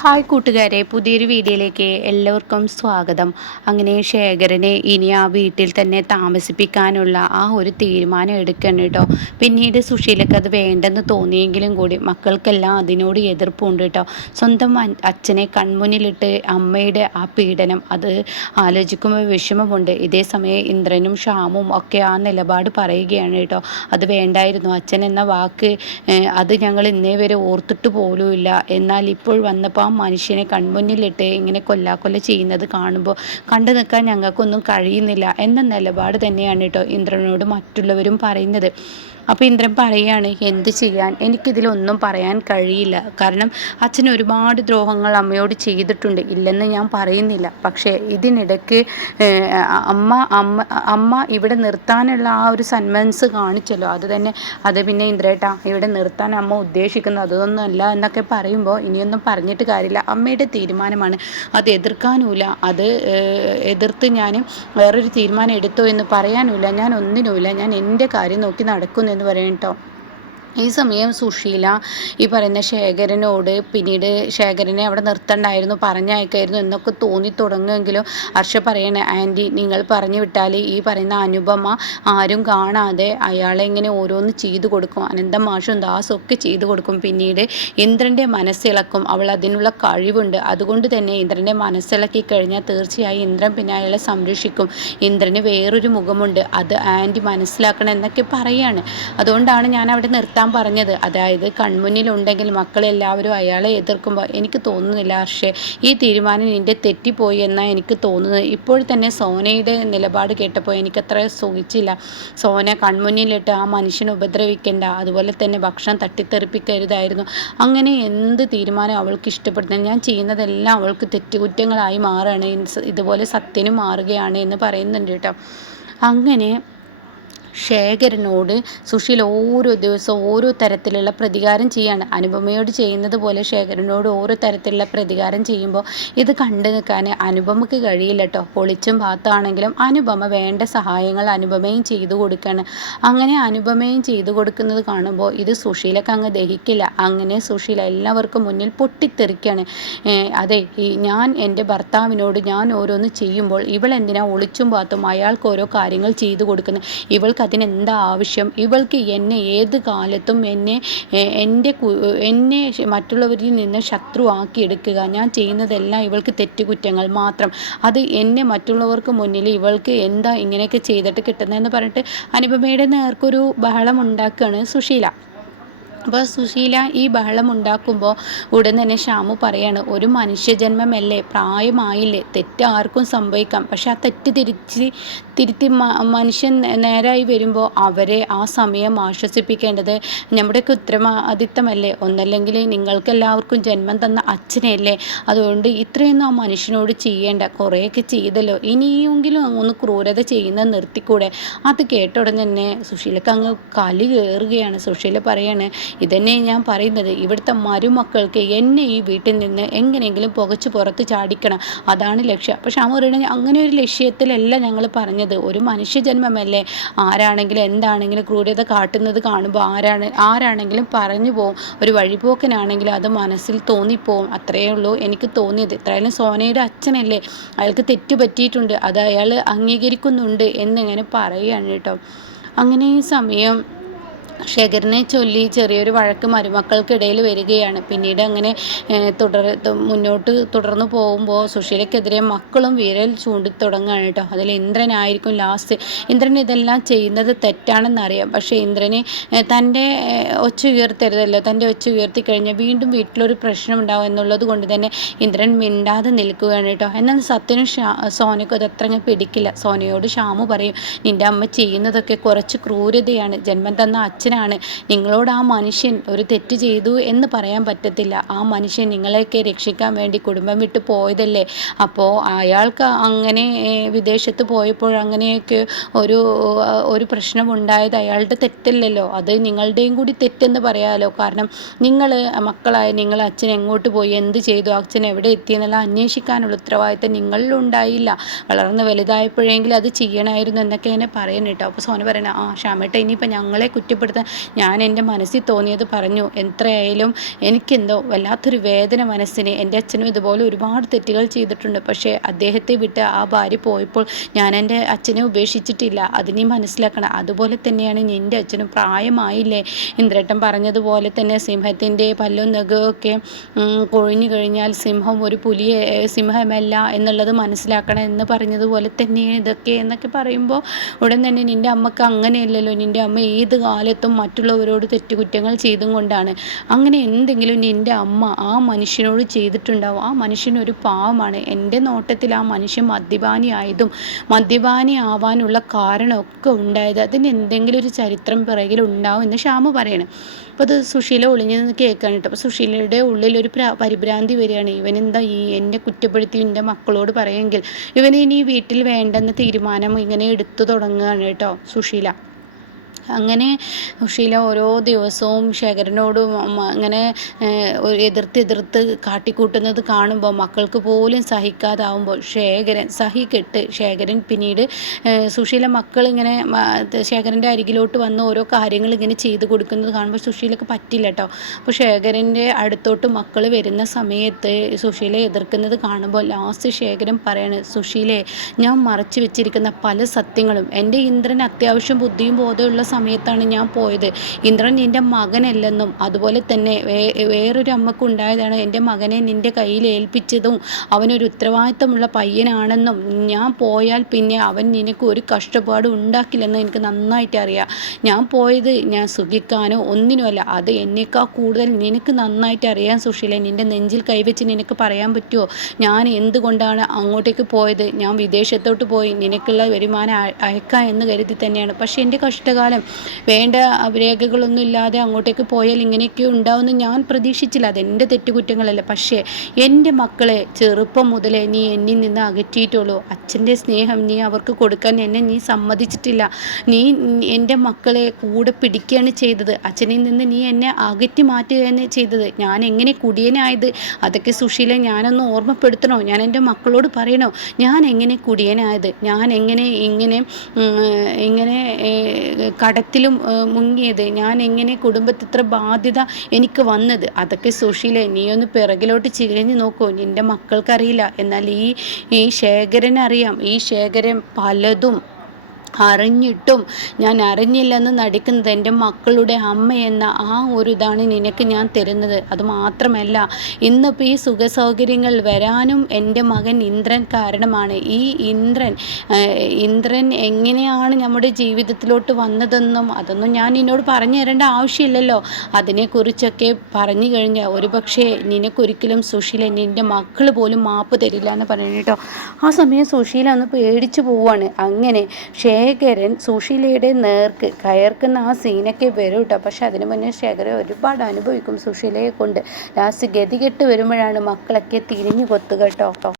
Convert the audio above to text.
Hi കൂട്ടുകാരെ, പുതിയൊരു വീഡിയോയിലേക്ക് എല്ലാവർക്കും സ്വാഗതം. അങ്ങനെ ശേഖരനെ ഇനി ആ വീട്ടിൽ തന്നെ താമസിപ്പിക്കാനുള്ള ആ ഒരു തീരുമാനം എടുക്കണം കേട്ടോ. പിന്നീട് സുശീലക്ക് അത് വേണ്ടെന്ന് തോന്നിയെങ്കിലും കൂടി മക്കൾക്കെല്ലാം അതിനോട് എതിർപ്പുണ്ട് കേട്ടോ. സ്വന്തം അച്ഛനെ കൺമുന്നിലിട്ട് അമ്മയുടെ ആ പീഡനം അത് ആലോചിക്കുമ്പോൾ വിഷമമുണ്ട്. ഇതേ സമയം ഇന്ദ്രനും ഷ്യാമും ഒക്കെ ആ നിലപാട് പറയുകയാണ് കേട്ടോ. അത് വേണ്ടായിരുന്നു, അച്ഛൻ എന്ന വാക്ക് അത് ഞങ്ങൾ ഇന്നേ വരെ ഓർത്തിട്ട് പോലുമില്ല. എന്നാൽ ഇപ്പോൾ വന്നപ്പോൾ ആ മനുഷ്യനെ കൺമുന്നിലിട്ട് ഇങ്ങനെ കൊല്ലാക്കൊല്ല ചെയ്യുന്നത് കാണുമ്പോൾ കണ്ടു നിൽക്കാൻ ഞങ്ങൾക്കൊന്നും കഴിയുന്നില്ല എന്ന നിലപാട് തന്നെയാണ് കേട്ടോ ഇന്ദ്രനോട് മറ്റുള്ളവരും പറയുന്നത്. അപ്പോൾ ഇന്ദ്രൻ പറയുകയാണ്, എന്ത് ചെയ്യാൻ, എനിക്കിതിലൊന്നും പറയാൻ കഴിയില്ല. കാരണം അച്ഛൻ ഒരുപാട് ദ്രോഹങ്ങൾ അമ്മയോട് ചെയ്തിട്ടുണ്ട്, ഇല്ലെന്ന് ഞാൻ പറയുന്നില്ല. പക്ഷേ ഇതിനിടയ്ക്ക് അമ്മ അമ്മ അമ്മ ഇവിടെ നിർത്താനുള്ള ആ ഒരു സന്മനസ് കാണിച്ചല്ലോ, അത് പിന്നെ ഇന്ദ്രേട്ടാ ഇവിടെ നിർത്താൻ അമ്മ ഉദ്ദേശിക്കുന്നത് അതൊന്നുമല്ല എന്നൊക്കെ പറയുമ്പോൾ ഇനിയൊന്നും പറഞ്ഞിട്ട് കാര്യമില്ല. അമ്മയുടെ തീരുമാനമാണ്, അത് എതിർക്കാനുമില്ല. അത് എതിർത്ത് ഞാൻ വേറൊരു തീരുമാനം എടുത്തോ എന്ന് പറയാനുമില്ല. ഞാൻ ഒന്നിനുമില്ല, ഞാൻ എൻ്റെ കാര്യം നോക്കി നടക്കുന്നു എന്ന് പറയും കേട്ടോ. ഈ സമയം സുശീല ഈ പറയുന്ന ശേഖരനോട് പിന്നീട് ശേഖരനെ അവിടെ നിർത്തണ്ടായിരുന്നു, പറഞ്ഞയക്കായിരുന്നു എന്നൊക്കെ തോന്നി തുടങ്ങുമെങ്കിലും ഹർഷ പറയണേ, ആൻറ്റി നിങ്ങൾ പറഞ്ഞു വിട്ടാൽ ഈ പറയുന്ന അനുപമ ആരും കാണാതെ അയാളെ ഇങ്ങനെ ഓരോന്ന് ചെയ്തു കൊടുക്കും, അനന്തം മാഷും ദാസും ഒക്കെ ചെയ്തു കൊടുക്കും. പിന്നീട് ഇന്ദ്രൻ്റെ മനസ്സിളക്കും, അവൾ അതിനുള്ള കഴിവുണ്ട്. അതുകൊണ്ട് തന്നെ ഇന്ദ്രൻ്റെ മനസ്സിളക്കി കഴിഞ്ഞാൽ തീർച്ചയായും ഇന്ദ്രൻ പിന്നെ അയാളെ സംരക്ഷിക്കും. ഇന്ദ്രന് വേറൊരു മുഖമുണ്ട്, അത് ആൻറ്റി മനസ്സിലാക്കണം എന്നൊക്കെ പറയാണ്. അതുകൊണ്ടാണ് ഞാൻ അവിടെ നിർത്താൻ പറഞ്ഞത്. അതായത് കൺമുന്നിലുണ്ടെങ്കിൽ മക്കളെല്ലാവരും അയാളെ എതിർക്കുമ്പോൾ എനിക്ക് തോന്നുന്നില്ല ഹർഷേ, ഈ തീരുമാനം നിൻ്റെ തെറ്റിപ്പോയി എന്നാണ് എനിക്ക് തോന്നുന്നത്. ഇപ്പോൾ തന്നെ സോനയുടെ നിലപാട് കേട്ടപ്പോൾ എനിക്കത്ര സുഖിച്ചില്ല. സോന കൺമുന്നിലിട്ട് ആ മനുഷ്യനെ ഉപദ്രവിക്കേണ്ട, അതുപോലെ തന്നെ ഭക്ഷണം തട്ടിത്തെറിപ്പിക്കരുതായിരുന്നു. അങ്ങനെ എന്ത് തീരുമാനം അവൾക്ക് ഇഷ്ടപ്പെടുന്നത്, ഞാൻ ചെയ്യുന്നതെല്ലാം അവൾക്ക് തെറ്റുകുറ്റങ്ങളായി മാറുകയാണ്, ഇതുപോലെ സത്യനും മാറുകയാണ് എന്ന് പറയുന്നുണ്ട് കേട്ടോ. അങ്ങനെ ശേഖരനോട് സുശീല ഓരോ ദിവസവും ഓരോ തരത്തിലുള്ള പ്രതികാരം ചെയ്യാണ്. അനുപമയോട് ചെയ്യുന്നത് പോലെ ശേഖരനോട് ഓരോ തരത്തിലുള്ള പ്രതികാരം ചെയ്യുമ്പോൾ ഇത് കണ്ടു നിൽക്കാൻ അനുപമയ്ക്ക് കഴിയില്ല കേട്ടോ. പൊളിച്ചും ഭാത്താണെങ്കിലും അനുപമ വേണ്ട സഹായങ്ങൾ അനുപമയും ചെയ്തു കൊടുക്കുകയാണ്. അങ്ങനെ അനുപമയും ചെയ്തു കൊടുക്കുന്നത് കാണുമ്പോൾ ഇത് സുശീലക്ക് അങ്ങ് ദഹിക്കില്ല. അങ്ങനെ സുശീല എല്ലാവർക്കും മുന്നിൽ പൊട്ടിത്തെറിക്കുകയാണ്. അതെ, ഞാൻ എൻ്റെ ഭർത്താവിനോട് ഞാൻ ഓരോന്ന് ചെയ്യുമ്പോൾ ഇവൾ എന്തിനാ ഒളിച്ചും ഭാത്തും അയാൾക്ക് ഓരോ കാര്യങ്ങൾ ചെയ്തു കൊടുക്കുന്നത്, ഇവൾക്ക് അതിനെന്താ ആവശ്യം, ഇവൾക്ക് എന്നെ ഏത് കാലത്തും എന്നെ മറ്റുള്ളവരിൽ നിന്ന് ശത്രുവാക്കി എടുക്കുക, ഞാൻ ചെയ്യുന്നതെല്ലാം ഇവൾക്ക് തെറ്റുകുറ്റങ്ങൾ മാത്രം, അത് എന്നെ മറ്റുള്ളവർക്ക് മുന്നിൽ ഇവൾക്ക് എന്താ ഇങ്ങനെയൊക്കെ ചെയ്തിട്ട് കിട്ടുന്നതെന്ന് പറഞ്ഞിട്ട് അനുപമയുടെ നേർക്കൊരു ബഹളം ഉണ്ടാക്കുകയാണ് സുശീല. അപ്പോൾ സുശീല ഈ ബഹളം ഉണ്ടാക്കുമ്പോൾ ഉടൻ തന്നെ ഷ്യാമു പറയാണ്, ഒരു മനുഷ്യജന്മമല്ലേ, പ്രായമായില്ലേ, തെറ്റ് ആർക്കും സംഭവിക്കാം. പക്ഷെ ആ തെറ്റ് തിരുത്തി മനുഷ്യൻ നേരായി വരുമ്പോൾ അവരെ ആ സമയം ആശ്വസിപ്പിക്കേണ്ടത് നമ്മുടെയൊക്കെ ഉത്തരവാദിത്തമല്ലേ. ഒന്നല്ലെങ്കിൽ നിങ്ങൾക്കെല്ലാവർക്കും ജന്മം തന്ന അച്ഛനല്ലേ, അതുകൊണ്ട് ഇത്രയൊന്നും ആ മനുഷ്യനോട് ചെയ്യേണ്ട, കുറേയൊക്കെ ചെയ്തല്ലോ, ഇനിയെങ്കിലും ഒന്ന് ക്രൂരത ചെയ്യുന്നത് നിർത്തിക്കൂടെ. അത് കേട്ട ഉടനെ തന്നെ സുശീലക്ക് അങ്ങ് കലി കയറുകയാണ്. സുശീല പറയാണ്, ഇതന്നെ ഞാൻ പറയുന്നത്, ഇവിടുത്തെ മരുമക്കൾക്ക് എന്നെ ഈ വീട്ടിൽ നിന്ന് എങ്ങനെയെങ്കിലും പുകച്ച് പുറത്ത് ചാടിക്കണം, അതാണ് ലക്ഷ്യം. പക്ഷെ അമ്മ പറയണത് അങ്ങനെ ഒരു ലക്ഷ്യത്തിലല്ല ഞങ്ങൾ പറഞ്ഞത്, ഒരു മനുഷ്യജന്മമല്ലേ, ആരാണെങ്കിലും എന്താണെങ്കിലും ക്രൂരത കാട്ടുന്നത് കാണുമ്പോൾ ആരാണെങ്കിലും പറഞ്ഞു പോവും, ഒരു വഴിപോക്കനാണെങ്കിലും അത് മനസ്സിൽ തോന്നിപ്പോവും, അത്രയേ ഉള്ളൂ എനിക്ക് തോന്നിയത്. എത്രയായാലും സോനയുടെ അച്ഛനല്ലേ, അയാൾക്ക് തെറ്റ് പറ്റിയിട്ടുണ്ട്, അത് അയാൾ അംഗീകരിക്കുന്നുണ്ട് എന്നിങ്ങനെ പറയുകയാണ് കേട്ടോ. അങ്ങനെ ഈ സമയം ശേഖരനെ ചൊല്ലി ചെറിയൊരു വഴക്ക് മരുമക്കൾക്കിടയിൽ വരികയാണ്. പിന്നീട് അങ്ങനെ മുന്നോട്ട് തുടർന്ന് പോകുമ്പോൾ സുശീലക്കെതിരെ മക്കളും വിരൽ ചൂണ്ടിത്തുടങ്ങുകയാണ് കേട്ടോ. അതിൽ ഇന്ദ്രനായിരിക്കും ലാസ്റ്റ്. ഇന്ദ്രൻ ഇതെല്ലാം ചെയ്യുന്നത് തെറ്റാണെന്നറിയാം, പക്ഷേ ഇന്ദ്രന് തൻ്റെ ഒച്ച ഉയർത്തരുതല്ലോ, തൻ്റെ ഒച്ച ഉയർത്തി കഴിഞ്ഞാൽ വീണ്ടും വീട്ടിലൊരു പ്രശ്നം ഉണ്ടാവും എന്നുള്ളത് കൊണ്ട് തന്നെ ഇന്ദ്രൻ മിണ്ടാതെ നിൽക്കുകയാണ് കേട്ടോ. എന്നാൽ സത്യനും സോനയ്ക്കും അതത്രങ്ങ് പിടിക്കില്ല. സോനയോട് ഷ്യാമു പറയും, നിൻ്റെ അമ്മ ചെയ്യുന്നതൊക്കെ കുറച്ച് ക്രൂരതയാണ്, ജന്മം തന്ന അച്ഛനാണ്, നിങ്ങളോട് ആ മനുഷ്യൻ ഒരു തെറ്റ് ചെയ്തു എന്ന് പറയാൻ പറ്റത്തില്ല, ആ മനുഷ്യൻ നിങ്ങളെയൊക്കെ രക്ഷിക്കാൻ വേണ്ടി കുടുംബം വിട്ട് പോയതല്ലേ, അപ്പോൾ അയാൾക്ക് അങ്ങനെ വിദേശത്ത് പോയപ്പോൾ അങ്ങനെയൊക്കെ ഒരു പ്രശ്നമുണ്ടായത് അയാളുടെ തെറ്റല്ലല്ലോ, അത് നിങ്ങളുടെയും കൂടി തെറ്റെന്ന് പറയാമല്ലോ. കാരണം മക്കളായ നിങ്ങൾ അച്ഛൻ എങ്ങോട്ട് പോയി, എന്ത് ചെയ്തു, അച്ഛൻ എവിടെ എത്തിയെന്നുള്ള അന്വേഷിക്കാനുള്ള ഉത്തരവാദിത്തം നിങ്ങളിലുണ്ടായില്ല, വളർന്ന് വലുതായപ്പോഴെങ്കിലും അത് ചെയ്യണമായിരുന്നു എന്നൊക്കെ ഇങ്ങനെ പറയുന്നു കേട്ടോ. അപ്പോൾ സോന പറയണ, ഷ്യാമേട്ട ഇനിയിപ്പോൾ ഞങ്ങളെ കുറ്റപ്പെടുത്താൻ സമയത്ത് ഞാൻ എൻ്റെ മനസ്സിൽ തോന്നിയത് പറഞ്ഞു. എത്രയായാലും എനിക്കെന്തോ വല്ലാത്തൊരു വേദന മനസ്സിന്. എൻ്റെ അച്ഛനും ഇതുപോലെ ഒരുപാട് തെറ്റുകൾ ചെയ്തിട്ടുണ്ട്. പക്ഷേ അദ്ദേഹത്തെ വിട്ട് ആ ഭാര്യ പോയപ്പോൾ ഞാൻ എൻ്റെ അച്ഛനെ ഉപേക്ഷിച്ചിട്ടില്ല. അത് നീ മനസ്സിലാക്കണം. അതുപോലെ തന്നെയാണ് നിൻ്റെ അച്ഛനും. പ്രായമായില്ലേ. ഇന്ദ്രേട്ടൻ പറഞ്ഞതുപോലെ തന്നെ സിംഹത്തിൻ്റെ പല്ലും നഖമൊക്കെ കൊഴിഞ്ഞു കഴിഞ്ഞാൽ സിംഹം ഒരു സിംഹമല്ല എന്നുള്ളത് മനസ്സിലാക്കണം എന്ന് പറഞ്ഞതുപോലെ തന്നെ ഇതൊക്കെ എന്നൊക്കെ പറയുമ്പോൾ ഉടൻ തന്നെ നിൻ്റെ അമ്മക്ക് അങ്ങനെയല്ലല്ലോ. നിൻ്റെ അമ്മ ഏത് കാലത്തും മറ്റുള്ളവരോട് തെറ്റുകുറ്റങ്ങൾ ചെയ്തും കൊണ്ടാണ്. അങ്ങനെ എന്തെങ്കിലും നിൻ്റെ അമ്മ ആ മനുഷ്യനോട് ചെയ്തിട്ടുണ്ടാവും. ആ മനുഷ്യനൊരു പാവമാണ്. എൻ്റെ നോട്ടത്തിൽ ആ മനുഷ്യൻ മദ്യപാനിയായതും മദ്യപാനി ആവാനുള്ള കാരണമൊക്കെ ഉണ്ടായത് അതിന് എന്തെങ്കിലും ഒരു ചരിത്രം പിറകിൽ ഉണ്ടാവും എന്ന് ശ്യാമു പറയണം. അപ്പോൾ അത് സുശീല ഒളിഞ്ഞു നിന്ന് കേൾക്കാൻ കേട്ടോ. അപ്പോൾ സുശീലയുടെ ഉള്ളിലൊരു പരിഭ്രാന്തി വരികയാണ്. ഇവനെന്താ എൻ്റെ കുറ്റപ്പെടുത്തി എൻ്റെ മക്കളോട് പറയുമെങ്കിൽ ഇവന് ഇനി വീട്ടിൽ വേണ്ടെന്ന തീരുമാനം ഇങ്ങനെ എടുത്തു തുടങ്ങുകയാണ് കേട്ടോ സുശീല. അങ്ങനെ സുശീല ഓരോ ദിവസവും ശേഖരനോട് ഇങ്ങനെ എതിർത്ത് കാട്ടിക്കൂട്ടുന്നത് കാണുമ്പോൾ മക്കൾക്ക് പോലും സഹിക്കാതാവുമ്പോൾ ശേഖരൻ പിന്നീട് സുശീല മക്കളിങ്ങനെ ശേഖരൻ്റെ അരികിലോട്ട് വന്ന് ഓരോ കാര്യങ്ങൾ ഇങ്ങനെ ചെയ്ത് കൊടുക്കുന്നത് കാണുമ്പോൾ സുശീലക്ക് പറ്റില്ല കേട്ടോ. അപ്പോൾ ശേഖരൻ്റെ അടുത്തോട്ട് മക്കൾ വരുന്ന സമയത്ത് സുശീല എതിർക്കുന്നത് കാണുമ്പോൾ ലാസ്റ്റ് ശേഖരൻ പറയാണ്, സുശീലയെ ഞാൻ മറച്ചു വെച്ചിരിക്കുന്ന പല സത്യങ്ങളും എൻ്റെ ഇന്ദ്രൻ അത്യാവശ്യം ബുദ്ധിയും ബോധമുള്ള സമയത്താണ് ഞാൻ പോയത്. ഇന്ദ്രൻ നിൻ്റെ മകനല്ലെന്നും അതുപോലെ തന്നെ വേറൊരു അമ്മക്കുണ്ടായതാണ് എൻ്റെ മകനെ നിൻ്റെ കയ്യിൽ ഏൽപ്പിച്ചതും അവനൊരു ഉത്തരവാദിത്തമുള്ള പയ്യനാണെന്നും ഞാൻ പോയാൽ പിന്നെ അവൻ നിനക്ക് ഒരു കഷ്ടപ്പാടും ഉണ്ടാക്കില്ലെന്ന് എനിക്ക് നന്നായിട്ട് അറിയാം. ഞാൻ പോയത് ഞാൻ സുഖിക്കാനോ ഒന്നിനുമല്ല. അത് എന്നേക്കാൾ കൂടുതൽ നിനക്ക് നന്നായിട്ട് അറിയാൻ സുശീല. നിൻ്റെ നെഞ്ചിൽ കൈവച്ച് നിനക്ക് പറയാൻ പറ്റുമോ ഞാൻ എന്തുകൊണ്ടാണ് അങ്ങോട്ടേക്ക് പോയത്? ഞാൻ വിദേശത്തോട്ട് പോയി നിനക്കുള്ള വരുമാനം അയക്കാം എന്ന് കരുതി തന്നെയാണ്. പക്ഷേ എൻ്റെ കഷ്ടകാലം വേണ്ട രേഖകളൊന്നും ഇല്ലാതെ അങ്ങോട്ടേക്ക് പോയാൽ ഇങ്ങനെയൊക്കെ ഉണ്ടാവുമെന്ന് ഞാൻ പ്രതീക്ഷിച്ചില്ല. അതെൻ്റെ തെറ്റുകുറ്റങ്ങളല്ല. പക്ഷേ എൻ്റെ മക്കളെ ചെറുപ്പം മുതലേ നീ എന്നിൽ നിന്ന് അകറ്റിയിട്ടുള്ളൂ. അച്ഛൻ്റെ സ്നേഹം നീ അവർക്ക് കൊടുക്കാൻ നീ സമ്മതിച്ചിട്ടില്ല. നീ എൻ്റെ മക്കളെ കൂടെ പിടിക്കുകയാണ് ചെയ്തത്. അച്ഛനിൽ നിന്ന് നീ എന്നെ അകറ്റി മാറ്റുകയാണ് ചെയ്തത്. ഞാൻ എങ്ങനെ കുടിയനായത് അതൊക്കെ സുശീല ഞാനൊന്ന് ഓർമ്മപ്പെടുത്തണോ? ഞാൻ എൻ്റെ മക്കളോട് പറയണോ ഞാൻ എങ്ങനെ കുടിയനായത്? ഞാൻ എങ്ങനെ ഇങ്ങനെ കടത്തിലും മുങ്ങിയത്? ഞാൻ എങ്ങനെ കുടുംബത്തിൽ ഇത്ര ബാധ്യത എനിക്ക് വന്നത്? അതൊക്കെ സുശീല നീ ഒന്ന് പിറകിലോട്ട് ചികഞ്ഞു നോക്കൂ. നിൻ്റെ മക്കൾക്കറിയില്ല, എന്നാൽ ഈ ശേഖരനറിയാം. ഈ ശേഖരൻ പലതും അറിഞ്ഞിട്ടും ഞാൻ അറിഞ്ഞില്ലെന്ന് നടിക്കുന്നത് എൻ്റെ മക്കളുടെ അമ്മയെന്ന ആ ഒരു ഇതാണ് നിനക്ക് ഞാൻ തരുന്നത്. അതുമാത്രമല്ല ഇന്നിപ്പോൾ ഈ സുഖസൗകര്യങ്ങൾ വരാനും എൻ്റെ മകൻ ഇന്ദ്രൻ കാരണമാണ്. ഈ ഇന്ദ്രൻ എങ്ങനെയാണ് നമ്മുടെ ജീവിതത്തിലോട്ട് വന്നതെന്നും അതൊന്നും ഞാൻ നിന്നോട് പറഞ്ഞു തരേണ്ട ആവശ്യമില്ലല്ലോ. അതിനെക്കുറിച്ചൊക്കെ പറഞ്ഞു കഴിഞ്ഞാൽ ഒരുപക്ഷെ നിനക്കൊരിക്കലും സുശീല നിൻ്റെ മക്കൾ പോലും മാപ്പ് തരില്ല എന്ന് പറഞ്ഞു കേട്ടോ. ആ സമയം സുശീല ഒന്ന് പേടിച്ചു പോവാണ്. അങ്ങനെ ശേഖരൻ സുശീലയുടെ നേർക്ക് കയർക്കുന്ന ആ സീനൊക്കെ വരും കേട്ടോ. പക്ഷെ അതിന് മുന്നേ ശേഖരൻ ഒരുപാട് അനുഭവിക്കും സുശീലയെ കൊണ്ട്. ലാസ്റ്റ് ഗതികെട്ട് വരുമ്പോഴാണ് മക്കളൊക്കെ തിരിഞ്ഞു കൊത്തുക കേട്ടോ.